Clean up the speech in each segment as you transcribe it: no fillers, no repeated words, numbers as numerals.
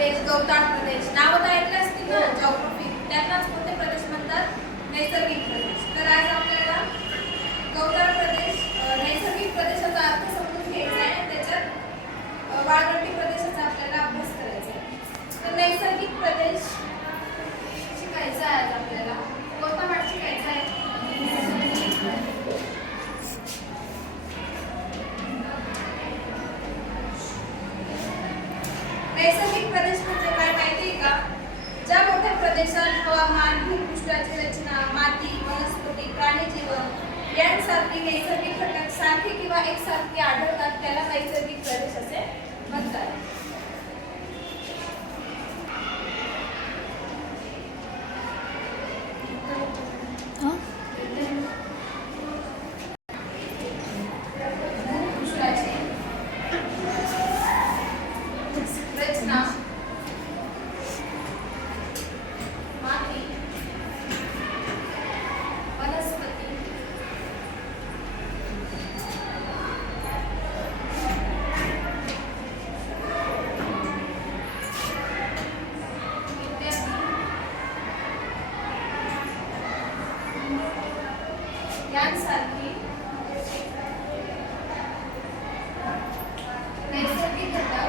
प्रदेश, गवताळ प्रदेश नावं तर ऐकलं असतील ना जॉग्राफी, त्यांनाच कोणते प्रदेश म्हणतात? नैसर्गिक प्रदेश. तर आज आपल्याला गवताळ प्रदेश नैसर्गिक प्रदेशाचा अर्थ समजून घ्यायचा आहे, त्याच्यात वाळवंटी प्रदेशाचा आपल्याला अभ्यास करायचा आहे. तर नैसर्गिक प्रदेश शिकायचा आहे आज आपल्याला. कोणता पाठ शिकायचा आहे? नैसर्गिक प्रदेश म्हणजे काय माहिती आहे का? ज्या मोठ्या प्रदेशात हवामान, भूपृष्ठाची रचना, माती, वनस्पती, प्राणीजीवन यांसारखी नैसर्गिक घटक सारखे किंवा एकसारखे आढळतात त्याला नैसर्गिक प्रदेश असे म्हणतात. यांसारखी नैसर्गिक घटक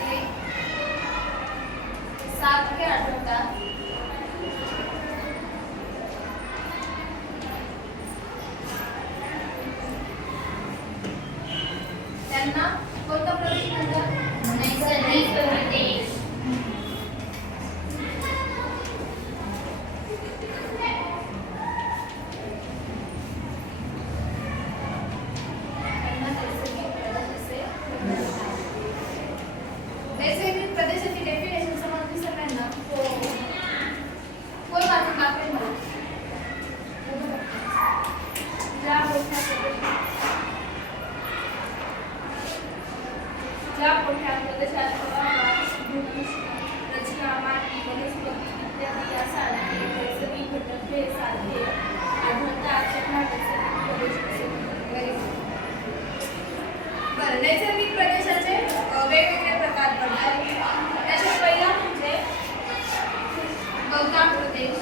हे सारखे आढळतात. त्यांना कोणता प्रदेश म्हणतात? नैसर्गिक प्रदेश. नैसर्गिक प्रदेशाची डेफिनेशन समजली सगळ्यांना? कोण वाचून दाखवेल मला? ज्या मोठ्या प्रदेशात हवामान, भूपृष्ठ, रचना, माती, वनस्पती इत्यादी यासारखे नैसर्गिक घटक हे सारखे आढळतात त्यांना नैसर्गिक प्रदेश असे म्हणतात. बरं, नैसर्गिक प्रदेशाचे वेगवेगळे प्रकार पडतात. त्याच्यात पहिला म्हणजे गवताळ प्रदेश.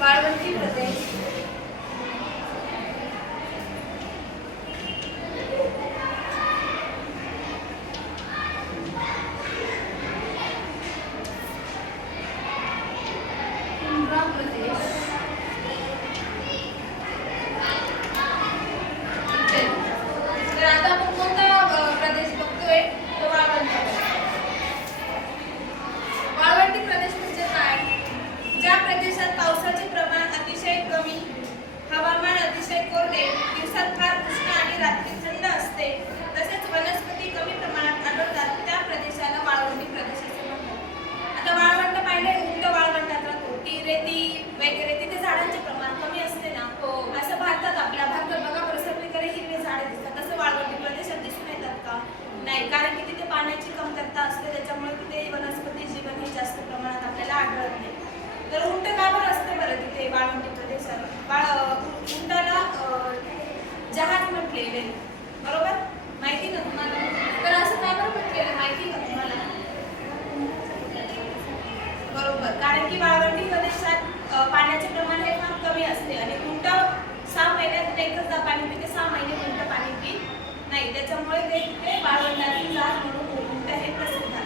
वाळवंटी प्रदेश. तुंड्रा प्रदेश. तर आता आपण कोणता प्रदेश बघतोय? तो वाळवंटी प्रदेश. वाळवंटी प्रदेश म्हणजे काय? ज्या प्रदेशात पावसाचे प्रमाण अतिशय कमी, हवामान अतिशय कोरडे, दिवसात फार उष्ण आणि रात्री थंड असते, तसेच वनस्पती कमी प्रमाणात आढळतात त्या प्रदेशाला वाळवंटी प्रदेश असे म्हणतात. आता वाळवंट पाहिले, उंट वाळवंटात राहतो, ती रेती वगैरे तिथे झाडांचे प्रमाण कमी असते ना. असं भारतात, आपल्या भारतात बघा बरं सगळीकडे हिरवे झाडे दिसतात. तसं वाळवंटी प्रदेशात दिसून येतात का? नाही, कारण की तिथे पाण्याची कमतरता असते, त्याच्यामुळे तिथे वनस्पती जीवन हे जास्त प्रमाणात आपल्याला आढळत नाही. तर उंट का बरं असते बरं तिथे वाळवंटी प्रदेशात? उंटाला जहाज म्हटलेले, बरोबर? माहिती ना तुम्हाला? तर असं का बरं म्हटलेलं माहिती का तुम्हाला? बरोबर, कारण की वाळवंटी प्रदेशात पाण्याचे प्रमाण हे फार कमी असते आणि उंट 6 महिन्यात एकदा पाणी पिते, 6 महिने उंट पाणी पित नाही, त्याच्यामुळे ते तिथे वाळवंटातील जहाज म्हणून उंट हे प्रसिद्ध आहे.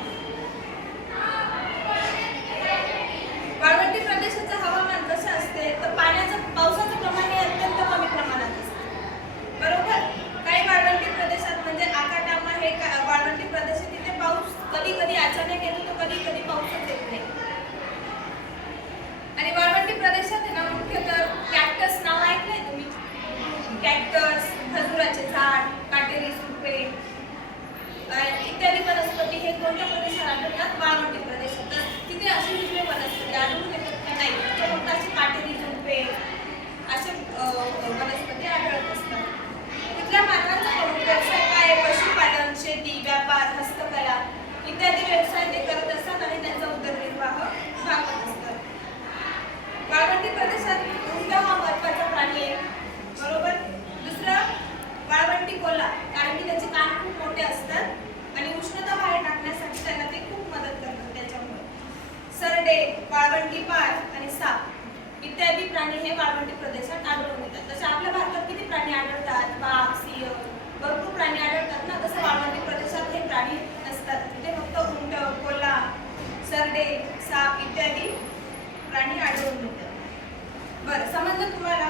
वाळवंटी प्रदेशाचं हवामान कसं असते? तर पावसाचं प्रमाण हे अत्यंत कमी प्रमाणात असते, बरोबर? काही वाळवंटी प्रदेशात म्हणजे आकाटामा हे वाळवंटी प्रदेश, तिथे पाऊस कधी कधी अचानक येतो, तर कधी कधी पाऊसच येत नाही. आणि वाळवंटी प्रदेशात आहे ना, मुख्य तर कॅक्टस नाव ऐकलंय तुम्ही? कॅक्टस, खजुराचे झाड, काटेरी झुडपे इत्यादी वनस्पती हे कोणत्या प्रदेशात आढळतात? वाळवंटी प्रदेशात. तिथे अशी हिरवे वनस्पती आढळून येतात की नाही, तिथे फक्त अशी काटेरी झुडपे असे वनस्पती आढळत असतात. तिथल्या मानवाचा प्रमुख व्यवसाय काय? पशुपालन, शेती, व्यापार, हस्तकला इत्यादी प्रदेशात उंट हा महत्त्वाचा प्राणी आहे, बरोबर. दुसरं, वाळवंटी कोल्हा, कारण की त्याचे कान खूप मोठे असतात आणि उष्णता बाहेर टाकण्यासाठी त्यांना ते खूप मदत करतात त्याच्यामुळे. सरडे, वाळवंटी पार आणि साप इत्यादी प्राणी हे वाळवंटी प्रदेशात आढळून येतात. तसे आपल्या भारतात किती प्राणी आढळतात? वाघ, सिंह, भरपूर प्राणी आढळतात ना. तसं वाळवंटी प्रदेशात हे प्राणी नसतात. तिथे फक्त उंट, कोल्हा, सरडे, साप इत्यादी प्राणी आढळून येतात. बरं, समजलं तुम्हाला?